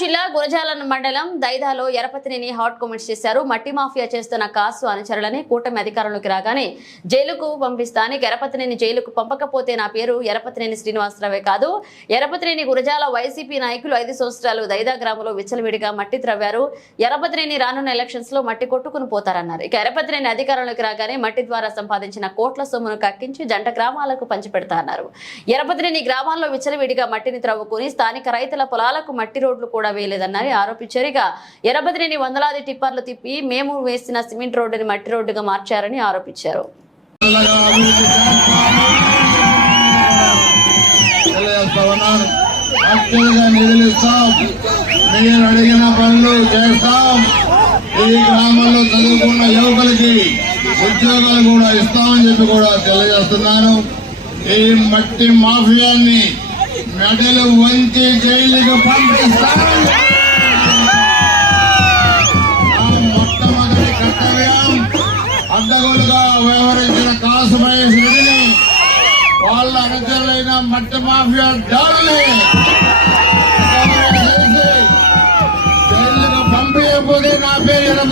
జిల్లా గురజాల మండలం దైదాలో Yarapathineni hot comments చేశారు. మట్టి మాఫియా చేస్తున్న కాసు అనుచరులని కూటమి అధికారంలోకి రాగానే జైలుకు పంపిస్తాను. ఎరపతినేని జైలుకు పంపకపోతే నా పేరు ఎరపతినేని శ్రీనివాసరావే కాదు. ఎరపతినేని గురజాల వైసీపీ నాయకులు 5 సంవత్సరాలు దైదా గ్రామంలో విచ్చలవిడిగా మట్టి త్రవ్వారు. ఎరపతినేని రానున్న ఎలక్షన్స్ లో మట్టి కొట్టుకుని పోతారన్నారు. ఇక ఎరపతినేని అధికారంలోకి రాగానే మట్టి ద్వారా సంపాదించిన కోట్ల సొమ్మును కక్కించి జంట గ్రామాలకు పంచిపెడతారన్నారు. ఎరపతినేని గ్రామాల్లో విచ్చలవిడిగా మట్టిని త్రవ్వుకుని స్థానిక రైతుల పొలాలకు మట్టి రోడ్లు కూడా వేయలేదన్నారు. ఆరోపించారు. ఇక ఎరపతినేని వందలాది టిప్పర్లు తిప్పి మేము వేసిన సిమెంట్ రోడ్డుని మట్టి రోడ్డుగా మార్చారని ఆరోపించారు. మీరు అడిగిన పనులు చేస్తాం. ఈ గ్రామంలో చదువుకున్న యువకులకి ఉద్యోగాలు కూడా ఇస్తామని చెప్పి కూడా తెలియజేస్తున్నాను. ఈ మట్టి మాఫియాన్ని మెడలు వంచి జైలుకు పంపిస్తాం. మొట్టమొదటి కర్తవ్యం అడ్డగోలుగా వ్యవహరించిన కాసుమహేష్ రెడ్డిని వాళ్ళ అనుచరులైన మట్టి మాఫియా దాడుని జైలుకు పంపించకపోతే నా పేరు